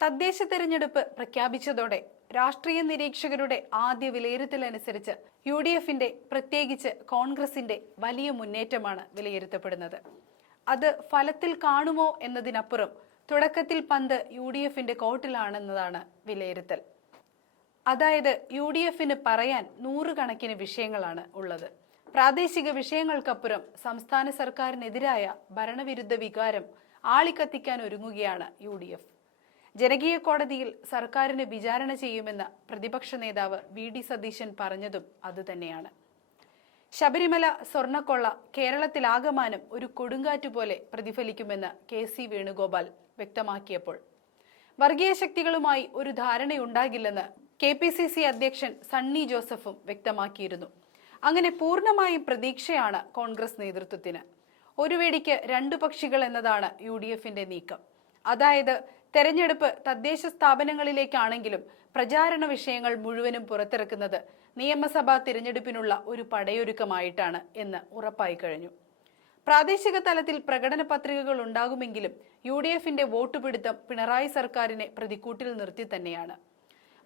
തദ്ദേശ തെരഞ്ഞെടുപ്പ് പ്രഖ്യാപിച്ചതോടെ രാഷ്ട്രീയ നിരീക്ഷകരുടെ ആദ്യ വിലയിരുത്തലനുസരിച്ച് UDFന്റെ പ്രത്യേകിച്ച് കോൺഗ്രസിന്റെ വലിയ മുന്നേറ്റമാണ് വിലയിരുത്തപ്പെടുന്നത്. അത് ഫലത്തിൽ കാണുമോ എന്നതിനപ്പുറം തുടക്കത്തിൽ പന്ത് UDFന്റെ കോർട്ടിലാണെന്നതാണ് വിലയിരുത്തൽ. അതായത് UDFന് പറയാൻ നൂറുകണക്കിന് വിഷയങ്ങളാണ് ഉള്ളത്. പ്രാദേശിക വിഷയങ്ങൾക്കപ്പുറം സംസ്ഥാന സർക്കാരിനെതിരായ ഭരണവിരുദ്ധ വികാരം ആളിക്കത്തിക്കാൻ ഒരുങ്ങുകയാണ് UDF. ജനകീയ കോടതിയിൽ സർക്കാരിനെ വിചാരണ ചെയ്യുമെന്ന പ്രതിപക്ഷ നേതാവ് VD സതീശൻ പറഞ്ഞതും അതുതന്നെയാണ്. ശബരിമല സ്വർണ്ണക്കൊള്ള കേരളത്തിലാകമാനം ഒരു കൊടുങ്കാറ്റ് പോലെ പ്രതിഫലിക്കുമെന്ന് KC വേണുഗോപാൽ വ്യക്തമാക്കിയപ്പോൾ വർഗീയ ശക്തികളുമായി ഒരു ധാരണയുണ്ടാകില്ലെന്ന് KPCC അധ്യക്ഷൻ സണ്ണി ജോസഫും വ്യക്തമാക്കിയിരുന്നു. അങ്ങനെ പൂർണ്ണമായും പ്രതീക്ഷയാണ് കോൺഗ്രസ് നേതൃത്വത്തിന്. ഒരു വെടിക്ക് രണ്ടു പക്ഷികൾ എന്നതാണ് UDFന്റെ നീക്കം. അതായത് തെരഞ്ഞെടുപ്പ് തദ്ദേശ സ്ഥാപനങ്ങളിലേക്കാണെങ്കിലും പ്രചാരണ വിഷയങ്ങൾ മുഴുവനും പുറത്തിറക്കുന്നത് നിയമസഭാ തിരഞ്ഞെടുപ്പിനുള്ള ഒരു പടയൊരുക്കമായിട്ടാണ് എന്ന് ഉറപ്പായി കഴിഞ്ഞു. പ്രാദേശിക തലത്തിൽ പ്രകടന പത്രികകൾ ഉണ്ടാകുമെങ്കിലും UDFന്റെ വോട്ടുപിടുത്തം പിണറായി സർക്കാരിനെ പ്രതിക്കൂട്ടിൽ നിർത്തി തന്നെയാണ്.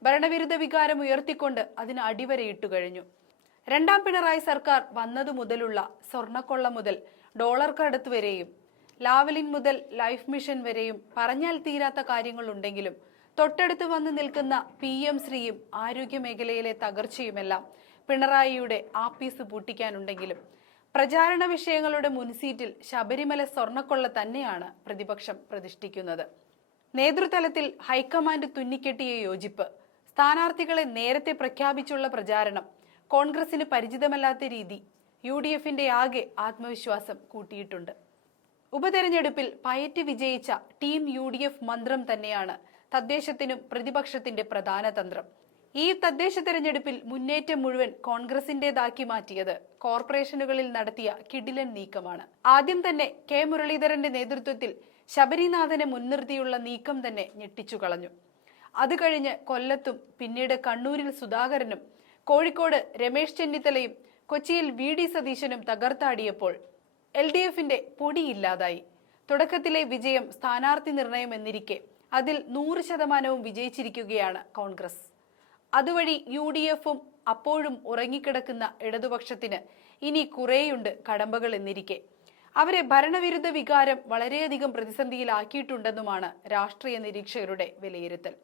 ഭരണവിരുദ്ധ വികാരം ഉയർത്തിക്കൊണ്ട് അതിന് അടിവരയിട്ടു കഴിഞ്ഞു. രണ്ടാം പിണറായി സർക്കാർ വന്നതു മുതലുള്ള സ്വർണ്ണക്കൊള്ള മുതൽ ഡോളർ കടത്ത് വരെയും ലാവലിൻ മുതൽ ലൈഫ് മിഷൻ വരെയും പറഞ്ഞാൽ തീരാത്ത കാര്യങ്ങളുണ്ടെങ്കിലും തൊട്ടടുത്ത് വന്ന് നിൽക്കുന്ന PM ശ്രീയും ആരോഗ്യ മേഖലയിലെ തകർച്ചയുമെല്ലാം പിണറായിയുടെ ആപ്പീസ് പൂട്ടിക്കാനുണ്ടെങ്കിലും പ്രചാരണ വിഷയങ്ങളുടെ മുൻസീറ്റിൽ ശബരിമല സ്വർണ്ണക്കൊള്ള തന്നെയാണ് പ്രതിപക്ഷം പ്രതിഷ്ഠിക്കുന്നത്. നേതൃതലത്തിൽ ഹൈക്കമാൻഡ് തുന്നിക്കെട്ടിയ യോജിപ്പ്, സ്ഥാനാർത്ഥികളെ നേരത്തെ പ്രഖ്യാപിച്ചുള്ള പ്രചാരണം, കോൺഗ്രസിന് പരിചിതമല്ലാത്ത രീതി UDFന്റെ ആകെ ആത്മവിശ്വാസം കൂട്ടിയിട്ടുണ്ട്. ഉപതെരഞ്ഞെടുപ്പിൽ പയറ്റി വിജയിച്ച ടീം UDF മന്ത്രം തന്നെയാണ് തദ്ദേശത്തിനും പ്രതിപക്ഷത്തിന്റെ പ്രധാന തന്ത്രം. ഈ തദ്ദേശ തെരഞ്ഞെടുപ്പിൽ മുന്നേറ്റം മുഴുവൻ കോൺഗ്രസിന്റേതാക്കി മാറ്റിയത് കോർപ്പറേഷനുകളിൽ നടത്തിയ കിടിലൻ നീക്കമാണ്. ആദ്യം തന്നെ K മുരളീധരന്റെ നേതൃത്വത്തിൽ ശബരിനാഥനെ മുൻനിർത്തിയുള്ള നീക്കം തന്നെ ഞെട്ടിച്ചു കളഞ്ഞു. അത് കഴിഞ്ഞ് കൊല്ലത്തും പിന്നീട് കണ്ണൂരിൽ സുധാകരനും കോഴിക്കോട് രമേശ് ചെന്നിത്തലയും കൊച്ചിയിൽ VD സതീശനും തകർത്താടിയപ്പോൾ LDFന്റെ പൊടിയില്ലാതായി. തുടക്കത്തിലെ വിജയം സ്ഥാനാർത്ഥി നിർണയം എന്നിരിക്കെ അതിൽ 100% വിജയിച്ചിരിക്കുകയാണ് കോൺഗ്രസ്. അതുവഴി UDFും അപ്പോഴും ഉറങ്ങിക്കിടക്കുന്ന ഇടതുപക്ഷത്തിന് ഇനി കുറേയുണ്ട് കടമ്പകൾ എന്നിരിക്കെ അവരെ ഭരണവിരുദ്ധ വികാരം വളരെയധികം പ്രതിസന്ധിയിലാക്കിയിട്ടുണ്ടെന്നുമാണ് രാഷ്ട്രീയ നിരീക്ഷകരുടെ വിലയിരുത്തൽ.